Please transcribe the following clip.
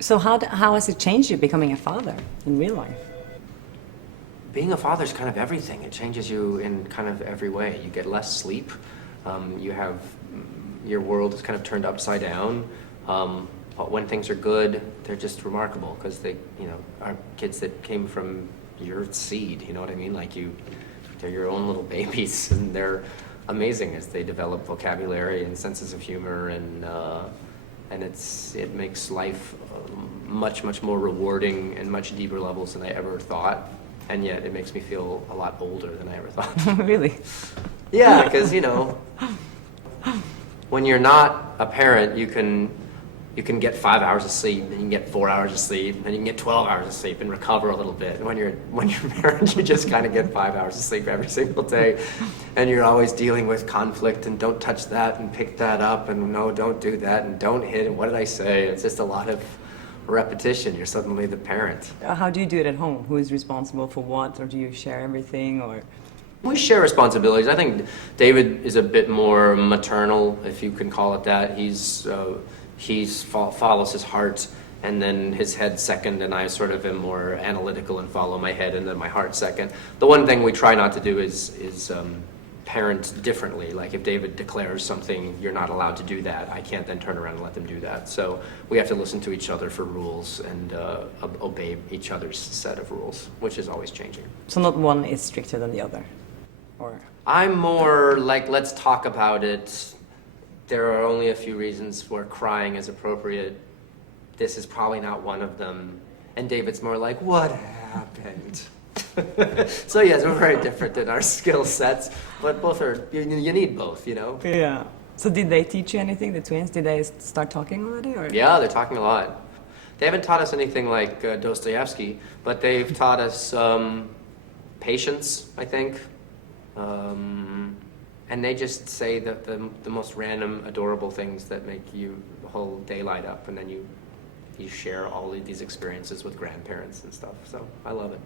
So how has it changed you becoming a father in real life? Being a father is kind of everything. It changes you in kind of every way. You get less sleep. You have your world is kind of turned upside down. But when things are good, they're just remarkable because they, are kids that came from your seed. You know what I mean? Like they're your own little babies, and they're amazing as they develop vocabulary and senses of humor, and it makes life much more rewarding and much deeper levels than I ever thought. And yet it makes me feel a lot older than I ever thought. Really? Yeah, because when you're not a parent, you can get 5 hours of sleep, and you can get 4 hours of sleep, and you can get 12 hours of sleep and recover a little bit. And when you're married, you just kind of get 5 hours of sleep every single day, and you're always dealing with conflict and don't touch that and pick that up and no, don't do that and don't hit and what did I say? It's just a lot of repetition. You're suddenly the parent. How do you do it at home? Who is responsible for what, or do you share everything, or? We share responsibilities. I think David is a bit more maternal, if you can call it that. He follows his heart, and then his head second, and I sort of am more analytical and follow my head and then my heart second. The one thing we try not to do is parent differently. Like if David declares something, you're not allowed to do that, I can't then turn around and let them do that. So we have to listen to each other for rules and obey each other's set of rules, which is always changing. So not one is stricter than the other? Or? I'm more like, let's talk about it. There are only a few reasons where crying is appropriate. This is probably not one of them. And David's more like, what happened? So yes, we're very different in our skill sets, but both are, you need both, Yeah. So did they teach you anything, the twins? Did they start talking already? Or? Yeah, they're talking a lot. They haven't taught us anything like Dostoevsky, but they've taught us patience, I think. And they just say that the most random, adorable things that make you the whole day light up, and then you share all of these experiences with grandparents and stuff. So I love it.